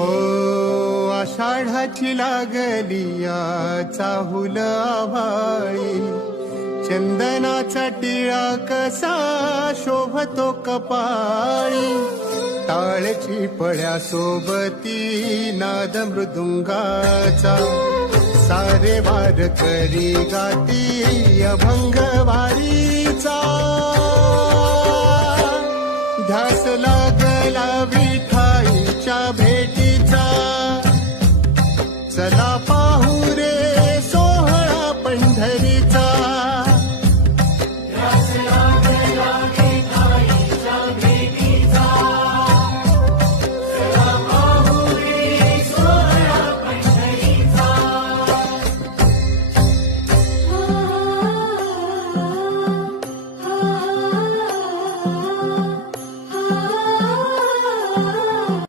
हो आषाढाची लागली चाहुल आभाळी, चंदनाचा टिळा कसा शोभतो कपाळी, टाळची पळ्या सोबती नाद मृदुंगाचा, सारे वार करी गाती अभंग वारीचा, ध्यास लागला